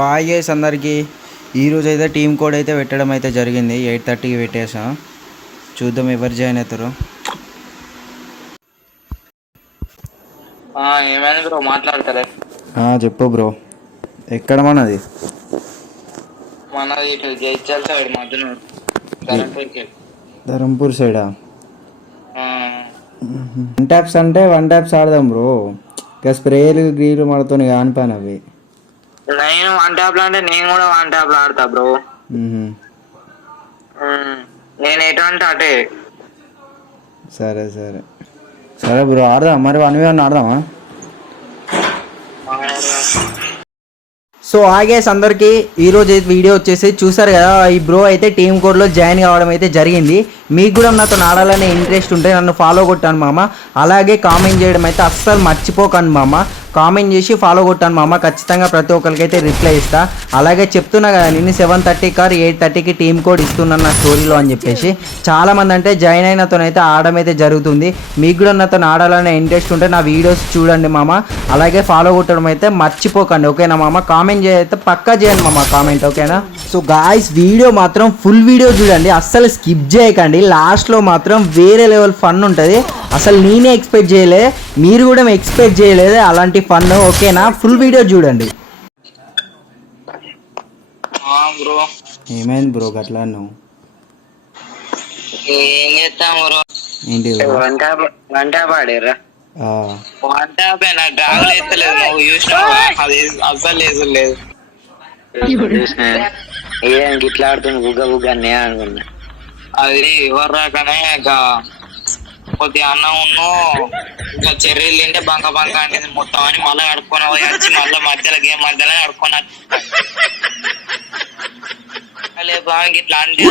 Hi guys అందరికీ ఈరోజు అయితే టీమ్ కోడ్ అయితే పెట్టడం అయితే జరిగింది. 8:30కి పెట్టేసాం. చూద్దాం ఎవరు జాయిన్ అవుతారో. ఏమైంది బ్రో మాట్లాడతారే? చెప్పు బ్రో, ఎక్కడ మనది? మనది ఇటు జైచల్ సైడ్ మధ్యలో ధరంపూర్ సైడా? వన్ ట్యాప్స్ అంటే వన్ ట్యాప్స్ ఆడదాం బ్రో. ఇక స్ప్రేలు గ్రీలు మనతో కానిపాను అవి. నేను వన్ ట్యాప్ లో అంటే నేను కూడా వన్ ట్యాప్ లో ఆడతా బ్రో. నేను ఎటువంటి అటే. సరే సరే సరే బ్రో, ఆడదాం మరి. 1v1 ఆడదామా? సో ఆగేస్ అందరికీ ఈరోజు వీడియో వచ్చేసి చూసారు కదా, ఈ బ్రో అయితే టీమ్ కోడ్లో జాయిన్ కావడం అయితే జరిగింది. మీకు కూడా నాతో ఆడాలనే ఇంట్రెస్ట్ ఉంటే నన్ను ఫాలో కొట్టాను మామ. అలాగే కామెంట్ చేయడం అయితే అస్సలు మర్చిపోకండి మామ. కామెంట్ చేసి ఫాలో కొట్టాను మామ. ఖచ్చితంగా ప్రతి ఒక్కరికి అయితే రిప్లై ఇస్తా. అలాగే చెప్తున్నా కదా, నేను 7:30 కార్ 8:30కి టీమ్ కోడ్ ఇస్తున్నాను నా స్టోరీలో అని చెప్పేసి. చాలామంది అంటే జాయిన్ అయినతోనైతే ఆడడం అయితే జరుగుతుంది. మీకు కూడా నాతో ఆడాలనే ఇంట్రెస్ట్ ఉంటే నా వీడియోస్ చూడండి మామ. అలాగే ఫాలో కొట్టడం అయితే మర్చిపోకండి, ఓకేనా మామ? కామెంట్ అయితే పక్కా చేయండి మామ, కామెంట్, ఓకేనా? సో గాయ్స్, వీడియో మాత్రం ఫుల్ వీడియో చూడండి, అస్సలు స్కిప్ చేయకండి. లాస్ట్లో మాత్రం వేరే లెవెల్ ఫన్ ఉంటుంది. అసలు నేనే ఎక్స్పెక్ట్ చేయలేదు, మీరు కూడా ఎక్స్పెక్ట్ చేయలేదు అలాంటి ఫన్, ఓకేనా? ఫుల్ వీడియో చూడండి. బ్రో ఏమైంది బ్రో అట్లా అన్నావు? ఏం చేస్తాం బ్రో? ఏంటి వన్ ట్యాప్ ఆడారా? వన్ ట్యాప్ నాకు డ్రాగన్ వేస్తలేదు. నువ్వు చూసినావా? అది అస్సలు లేదు. ఏం గిట్లా ఆడుతుంది బుగ్గ బుగ్గ అనే అనుకున్నా. అది ఎవరు రాకనే కొద్దిగా అన్నం ఇంకా చెర్రీలు తింటే బంక అంటే మొత్తం అని మళ్ళీ కడుక్కొని వచ్చి మళ్ళీ మధ్యలో గేమ్ మధ్యలో కడుక్కొని ఇట్లా అంటే